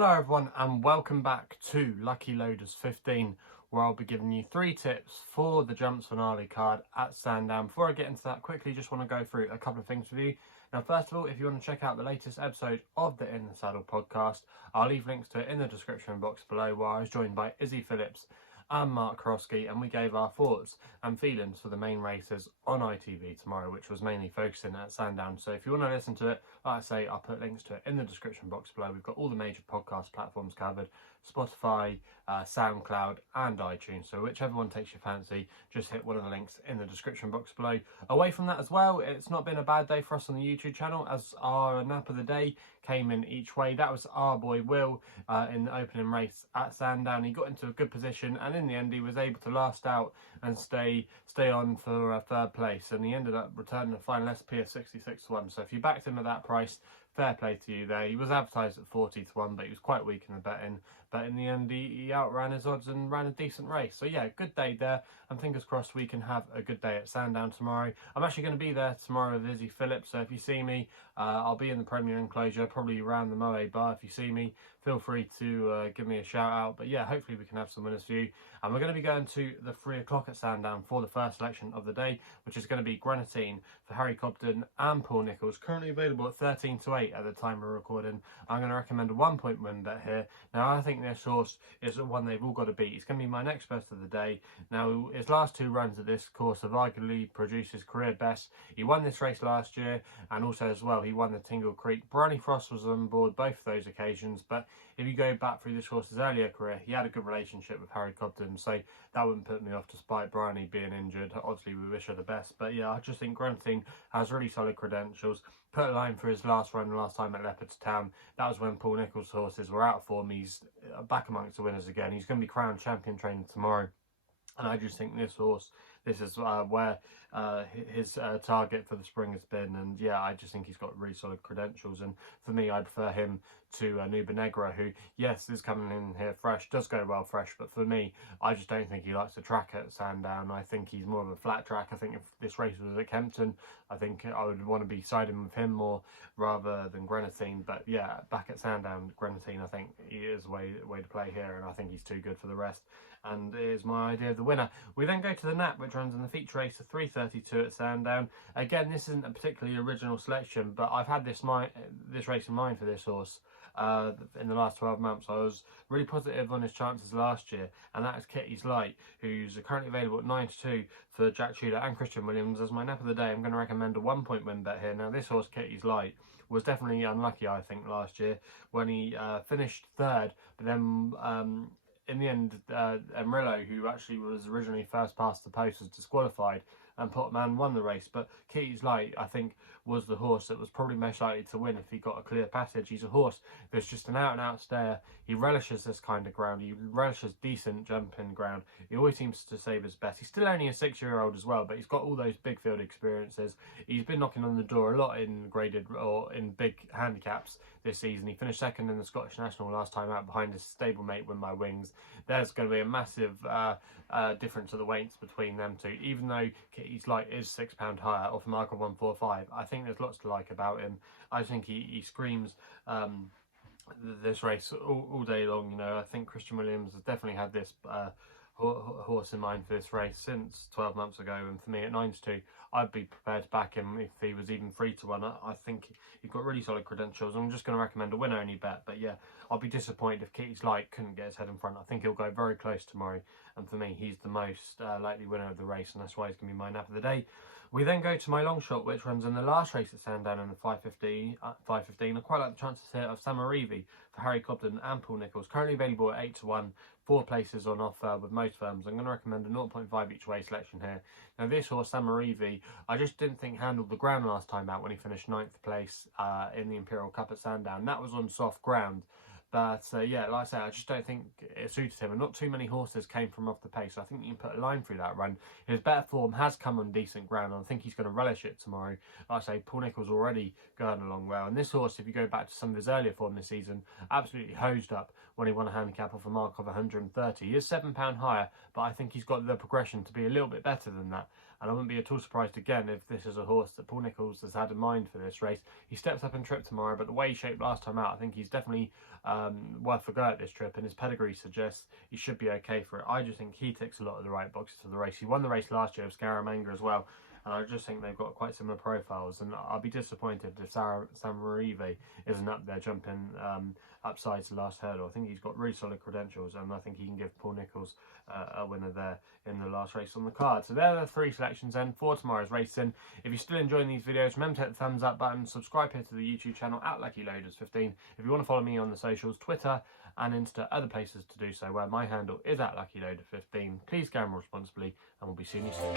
Hello everyone and welcome back to Lucky Loaders 15, where I'll be giving you 3 tips for the Jumps Finale card at Sandown. Before I get into that, quickly just want to go through a couple of things with you. Now first of all, if you want to check out the latest episode of the In the Saddle podcast, I'll leave links to it in the description box below, where I was joined by Izzy Phillips and Mark Krosky, and we gave our thoughts and feelings for the main races on ITV tomorrow, which was mainly focusing at Sandown. So if you want to listen to it, like I say, I'll put links to it in the description box below. We've got all the major podcast platforms covered: Spotify, SoundCloud and iTunes. So whichever one takes your fancy, just hit one of the links in the description box below. Away from that as well, it's not been a bad day for us on the YouTube channel, as our nap of the day came in each way. That was our boy Will in the opening race at Sandown. He got into a good position, and in the end he was able to last out and stay on for third place, and he ended up returning a final SP of 66 to 1. So if you backed him at that price, fair play to you there. He was advertised at 40 to 1, but he was quite weak in the betting. But in the end, he outran his odds and ran a decent race. So yeah, good day there. And fingers crossed we can have a good day at Sandown tomorrow. I'm actually going to be there tomorrow with Izzy Phillips. So if you see me, I'll be in the Premier enclosure, probably around the Moe bar. If you see me, feel free to give me a shout out. But yeah, hopefully we can have some winners for you. And we're going to be going to the 3 o'clock at Sandown for the first selection of the day, which is going to be Greaneteen for Harry Cobden and Paul Nicholls, currently available at 13 to 8 at the time we're recording. I'm going to recommend a 1-point win bet here. Now I think this horse is the one they've all got to beat. He's going to be my next best of the day. Now his last 2 runs at this course have arguably produced his career best. He won this race last year, and also as well he won the Tingle Creek. Bryony Frost was on board both of those occasions, but if you go back through this horse's earlier career, he had a good relationship with Harry Cobden, so that wouldn't put me off despite Bryony being injured. Obviously we wish her the best, but yeah, I just think Greaneteen has really solid credentials. Put a line for his last run last time at Leopardstown. That was when Paul Nicholls' horses were out of form. He's back amongst the winners again. He's going to be crowned champion training tomorrow. And I just think this horse, this is where his target for the spring has been. And yeah, I just think he's got really solid credentials. And for me, I prefer him to Nuba Negra, who, yes, is coming in here fresh, does go well fresh. But for me, I just don't think he likes to track at Sandown. I think he's more of a flat track. I think if this race was at Kempton, I think I would want to be siding with him more rather than Greaneteen. But yeah, back at Sandown, Greaneteen, I think he is way to play here. And I think he's too good for the rest. And is my idea of the winner. We then go to the Nap, which runs in the feature race of 3:32 at Sandown. Again, this isn't a particularly original selection, but I've had this race in mind for this horse in the last 12 months. I was really positive on his chances last year, and that is Kitty's Light, who's currently available at 9 to 2 for Jack Tudor and Christian Williams. As my nap of the day, I'm going to recommend a 1-point win bet here. Now, this horse, Kitty's Light, was definitely unlucky, I think, last year when he finished 3rd, but then in the end, Amarillo, who actually was originally first past the post, was disqualified, and Potman won the race. But Kitty's Light, I think, was the horse that was probably most likely to win if he got a clear passage. He's a horse that's just an out-and-out stayer. He relishes this kind of ground. He relishes decent jumping ground. He always seems to save his best. He's still only a 6-year-old as well, but he's got all those big field experiences. He's been knocking on the door a lot in graded or in big handicaps this season. He finished 2nd in the Scottish National last time out behind his stablemate Win My Wings. There's going to be a massive difference of the weights between them two. Even though Kitty's Light is £6 higher off a mark of 145, I think there's lots to like about him. I think he screams this race all day long. You know, I think Christian Williams has definitely had this horse in mind for this race since 12 months ago, and for me at 9 to 2, I'd be prepared to back him if he was even 3 to 1. I think he's got really solid credentials. I'm just going to recommend a winner only bet, but yeah, I'll be disappointed if Kitty's Light couldn't get his head in front. I think he'll go very close tomorrow, and for me, he's the most likely winner of the race, and that's why he's going to be my nap of the day. We then go to my Longshot, which runs in the last race at Sandown in the 5:15. I quite like the chances here of Samarive for Harry Cobden and Paul Nicholls, currently available at 8 to 1. 4 places on offer with most firms. I'm going to recommend a 0.5 each way selection here. Now this horse, Samarive, I just didn't think handled the ground last time out when he finished 9th place in the Imperial Cup at Sandown. That was on soft ground. But yeah, like I say, I just don't think it suited him, and not too many horses came from off the pace. So I think you can put a line through that run. His better form has come on decent ground, and I think he's going to relish it tomorrow. Like I say, Paul Nicholls already going along well, and this horse, if you go back to some of his earlier form this season, absolutely hosed up when he won a handicap off a mark of 130. He is £7 higher, but I think he's got the progression to be a little bit better than that. and I wouldn't be at all surprised again if this is a horse that Paul Nicholls has had in mind for this race. He steps up in trip tomorrow, but the way he shaped last time out, I think he's definitely worth a go at this trip, and his pedigree suggests he should be okay for it. I just think he ticks a lot of the right boxes for the race. He won the race last year with Scaramanga as well, and I just think they've got quite similar profiles, and I'll be disappointed if Samarive isn't up there jumping upside to last hurdle. I think he's got really solid credentials, and I think he can give Paul Nicholls a winner there in the last race on the card. So there are the 3 selections then for tomorrow's racing. If you're still enjoying these videos, remember to hit the thumbs up button, subscribe here to the YouTube channel at LuckyLoaders15. If you want to follow me on the socials, Twitter and Insta, other places to do so, where my handle is at LuckyLoader15. Please gamble responsibly, and we'll be seeing you soon.